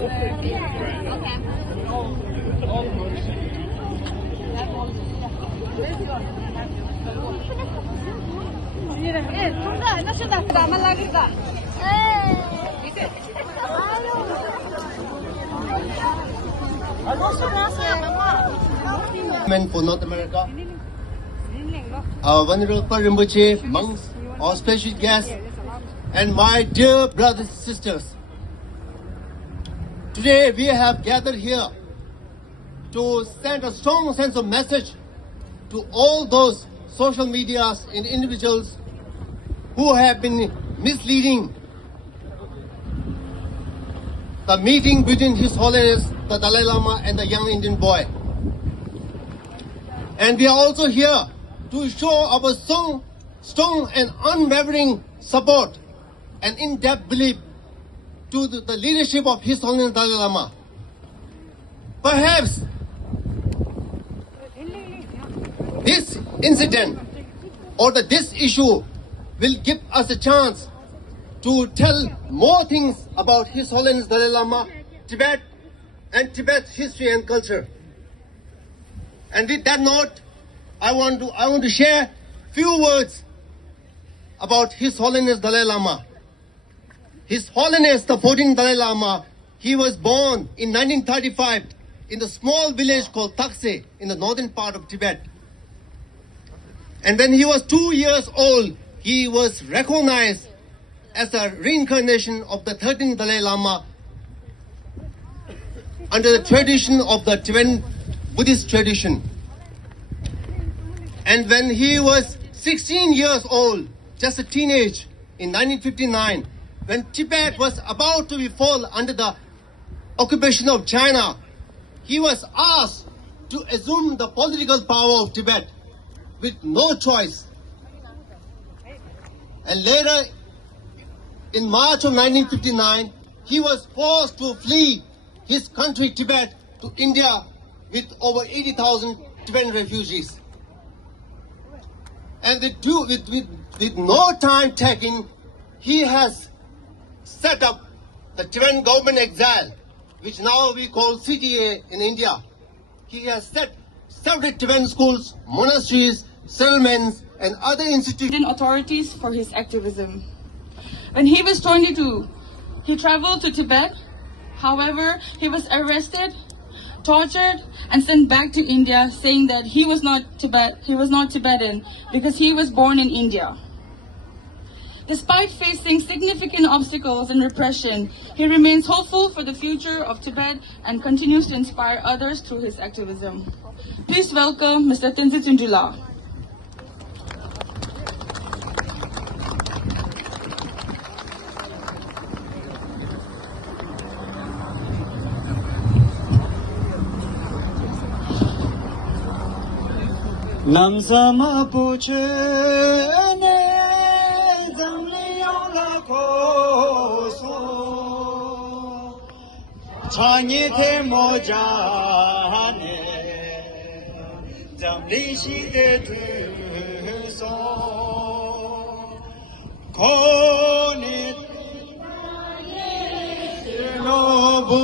For North America, our Venerable Rinpoche, monks, our special guests, and my dear brothers and sisters. Today we have gathered here to send a strong sense of message to all those social medias and individuals who have been misleading the meeting between His Holiness the Dalai Lama and the young Indian boy. And we are also here to show our strong and unwavering support and in-depth belief to the leadership of His Holiness Dalai Lama. Perhaps this incident or this issue will give us a chance to tell more things about His Holiness Dalai Lama, Tibet, and Tibet's history and culture. And with that note, I want to share few words about His Holiness Dalai Lama. His Holiness the 14th Dalai Lama, he was born in 1935 in the small village called Takshe in the northern part of Tibet. And when he was 2 years old, he was recognized as a reincarnation of the 13th Dalai Lama under the tradition of the Tibetan Buddhist tradition. And when he was 16 years old, just a teenage, in 1959, when Tibet was about to fall under the occupation of China, he was asked to assume the political power of Tibet with no choice. And later, in March of 1959, he was forced to flee his country, Tibet, to India with over 80,000 Tibetan refugees. And with no time taken, he has set up the Tibetan government exile, which now we call CTA in India. He has set several Tibetan schools, monasteries, settlements, and other institutions. Authorities for his activism. When he was 22, he traveled to Tibet. However, he was arrested, tortured, and sent back to India, saying that he was not Tibetan because he was born in India. Despite facing significant obstacles and repression, he remains hopeful for the future of Tibet and continues to inspire others through his activism. Please welcome Mr. Tenzin Tundula. Namsama puche ne zamliyo la koso chanyi te moja ne zamli shi de tu so kone no bu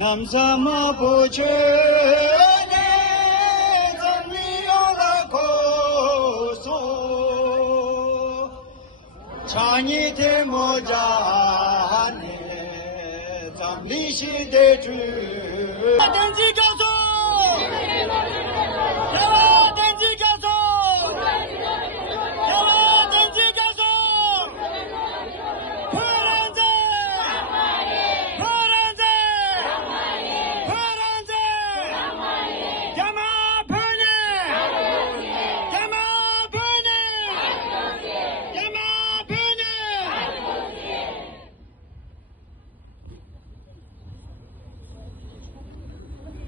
Namsama puche ne zamliyo la koso chanyi te moja ne zamli shi de tu Tenji Kaso Tenji Kaso Tenji Kaso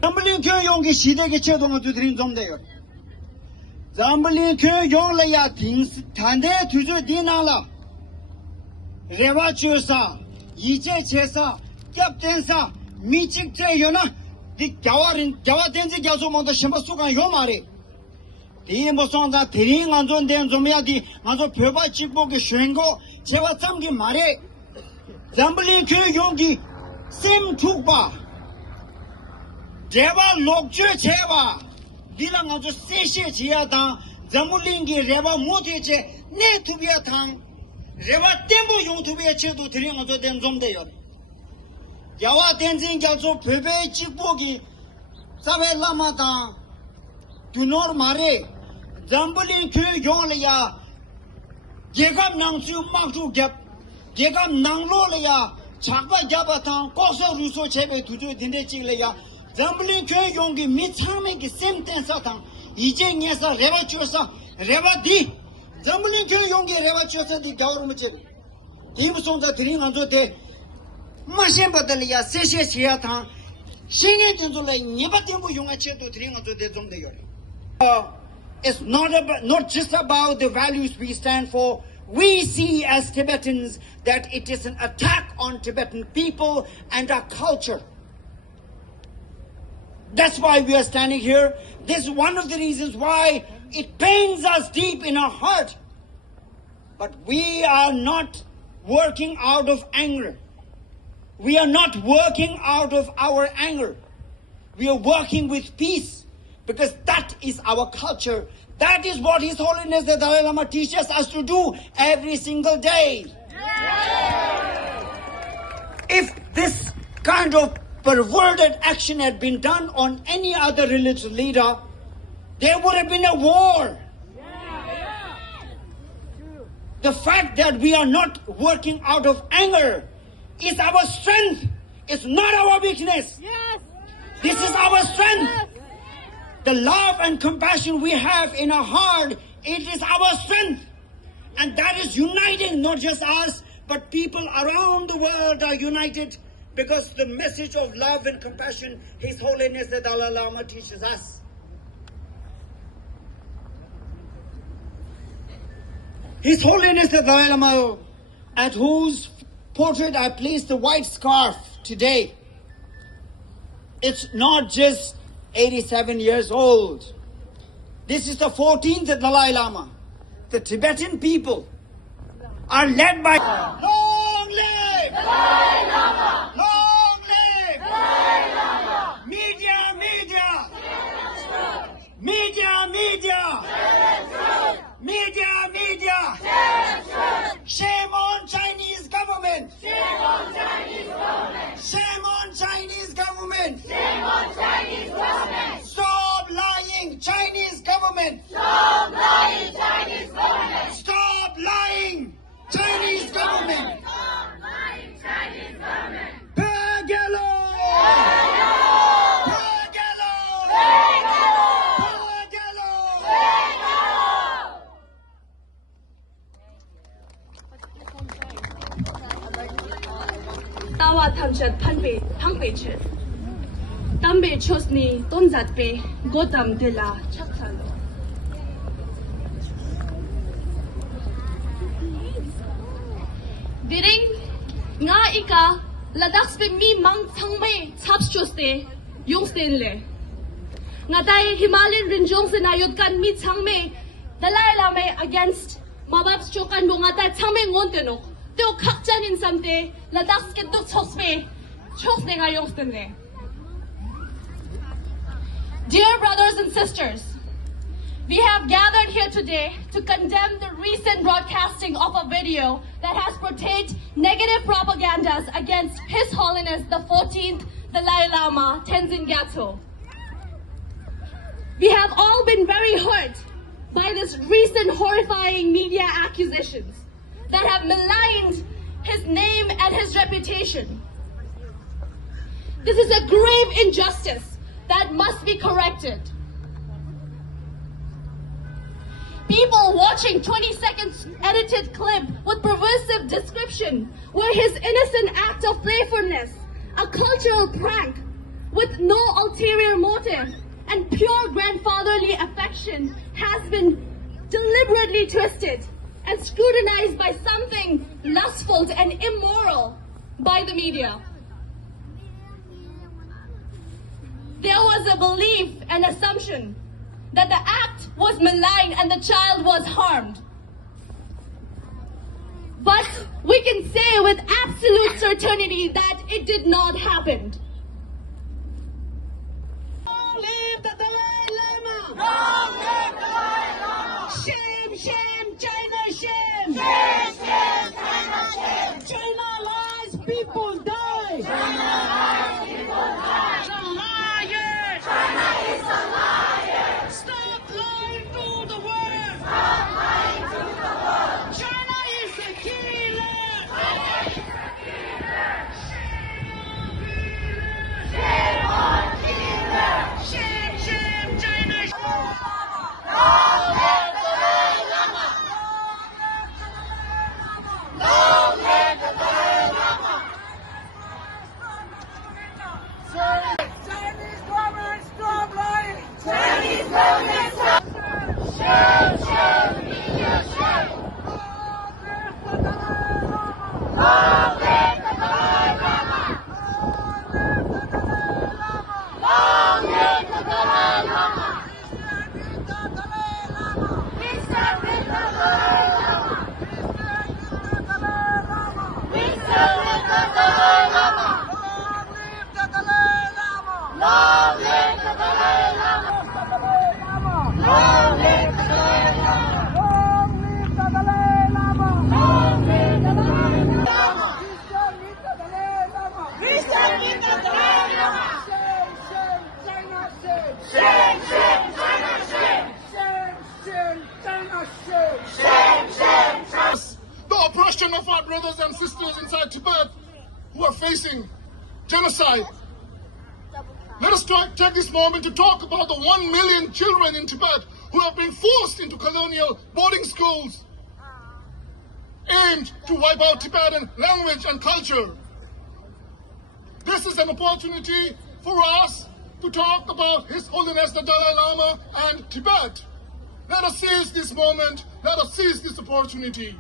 Zamblin kö yongi shidege chedonga tudrin zomdeyo. Zamblin kö yongla ya tings tande tuzu dinala. Rewa chösa, yije chesa, 캡텐사 미직제 요나 디 갸와덴지 갸조 모도 셴바수가 요 말이 디 모선자 드링 안존 된 좀야디 안조 벼바 직보게 쉔고 제와 참기 말이 잠블리 그 용기 심 축바 제와 lokje 제와 디랑 안조 세시 지야다 잠블링기 레바 모티체 네 투비아탕 레바 템보 용 투비아체도 드링 안조 된 좀데요 야와 덴진 갸조 베베 직보기 사베 라마다 두노르 마레 잠블링 그 용리야 제감 낭수 막주 갭 제감 낭로리야 작바 잡아탕 고서 루소 제베 두조 딘데 찍래야 잠블링 그 용기 미참에게 셈텐사탕 이제 녀서 레바추사 레바디 잠블링 그 용기 레바추사디 가오르무체 디무송자 드링 안조데 마셴바들이야 세세시야탕 신경 전술에 니바템부 용아체도 드링 안조데 좀 돼요. It's not just about the values we stand for. We see as Tibetans that it is an attack on Tibetan people and our culture. That's why we are standing here. This is one of the reasons why it pains us deep in our heart. But we are not working out of anger. We are not working out of our anger. We are working with peace. Because that is our culture. That is what His Holiness the Dalai Lama teaches us to do every single day. If this kind of perverted action had been done on any other religious leader, there would have been a war. The fact that we are not working out of anger is our strength. It's not our weakness. This is our strength. The love and compassion we have in our heart, it is our strength. And that is uniting not just us, but people around the world are united because the message of love and compassion His Holiness the Dalai Lama teaches us. His Holiness the Dalai Lama, at whose portrait I placed the white scarf today, it's not just 87 years old. This is the 14th Dalai Lama. The Tibetan people are led by Long live Dalai Lama! Long live Dalai Lama! Media! Shame on Chinese government! Shame on Chinese government! Shame on Chinese government! Shame on Chinese government! Stop lying, Chinese government! Stop lying, Chinese government! Stop lying, Chinese government! Stop lying, Chinese government! Pagelo! Tawa tamchat pangpe chet. Tambe chosni tonzat pe godam dela chaksan. Diring nga ika ladaks pe mi mang changme chaps choste yongsten le. Nga tay Himalayan rinjong se nayod kan mi changme Dalai Lama against mababs chokan mo nga tay changme ngontenok. Teo kakjanin samte ladaks ke tuk chosne nga yongsten le. Dear brothers and sisters, we have gathered here today to condemn the recent broadcasting of a video that has portrayed negative propagandas against His Holiness the 14th Dalai Lama Tenzin Gyatso. We have all been very hurt by this recent horrifying media accusations that have maligned his name and his reputation. This is a grave injustice that must be corrected. People watching 20 seconds edited clip with perversive description where his innocent act of playfulness, a cultural prank with no ulterior motive and pure grandfatherly affection has been deliberately twisted and scrutinized by something lustful and immoral by the media. there was a belief and assumption that the act was malign and the child was harmed. But we can say with absolute certainty that it did not happen. Long live the Dalai Lama! Long live the Dalai Lama! Shame, shame, China, shame! Shame, shame, China, shame! China lies, people die! China lies, people die! The liar! China is a liar! Stop lying to the world! Stop lying to the world! China is a killer! China is a killer! Shame on killer! Shame, shame, China! Long live the Dalai Lama! Long live the Dalai Lama! Chinese government, stop lying! Chinese government, stop! Shame, shame, media, shame! Long live the Dalai Lama! Long live the Dalai Lama! We stand with the Dalai Lama! We stand with the Dalai Lama! Long live the Dalai Lama! Long live the Dalai Lama! Long live the Dalai Lama! Long live the Dalai Lama! We stand with the Dalai Lama! Shame, shame, China, shame! Shame, shame, China, shame! Shame, shame, China, shame! Shame, shame, China! The oppression of our brothers and sisters inside Tibet who are facing genocide. Let us take this moment to talk about the 1 million children in Tibet who have been forced into colonial boarding schools aimed to wipe out Tibetan language and culture. This is an opportunity for us to talk about His Holiness the Dalai Lama and Tibet. Let us seize this moment. Let us seize this opportunity.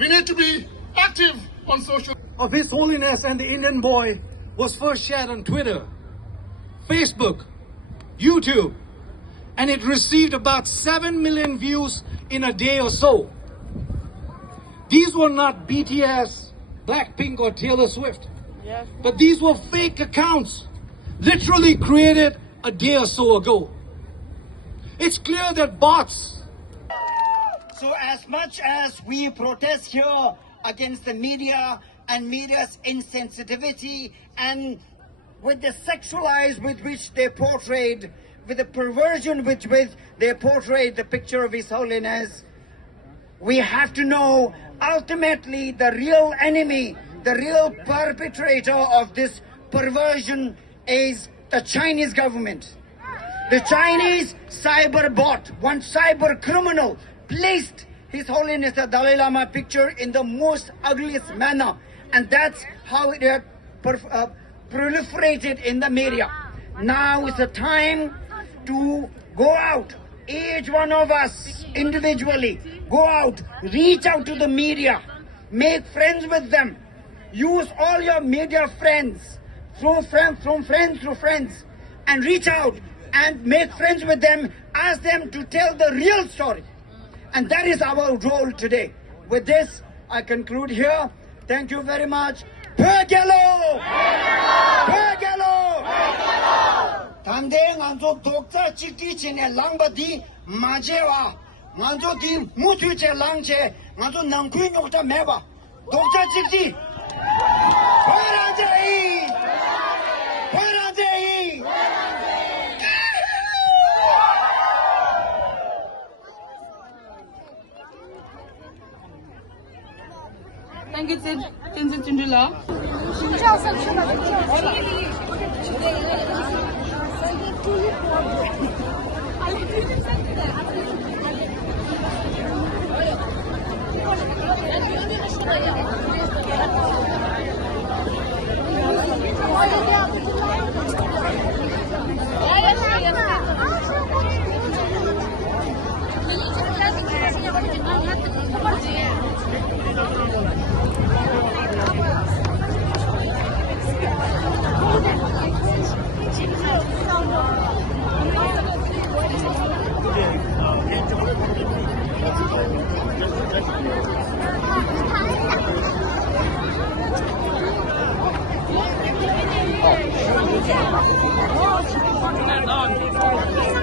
We need to be active on social. Of His Holiness and the Indian boy was first shared on Twitter, Facebook, YouTube, and it received about 7 million views in a day or so. These were not BTS, Blackpink, or Taylor Swift, but these were fake accounts, literally created a day or so ago. It's clear that bots. So as much as we protest here against the media and media's insensitivity and with the sexualized with which they portrayed, with the perversion with which they portrayed the picture of His Holiness, we have to know ultimately the real enemy, the real perpetrator of this perversion is the Chinese government. The Chinese cyber bot, one cyber criminal, placed His Holiness the Dalai Lama picture in the most ugliest manner. And that's how it had proliferated in the media. Now is the time to go out, each one of us individually, go out, reach out to the media, make friends with them, use all your media friends, from friends to friends, and reach out and make friends with them, ask them to tell the real story. And that is our role today. With this, I conclude here. Thank you very much. Pegelo! Pegelo! Tande nganzo dokta chikti chine langbadi majewa. Nganzo di mutu che langche. Nganzo nangkui nyokta mewa. Dokta chikti. Paranjai! Paranjai! Thank you, Tenzin Tundula. Fucking ass on.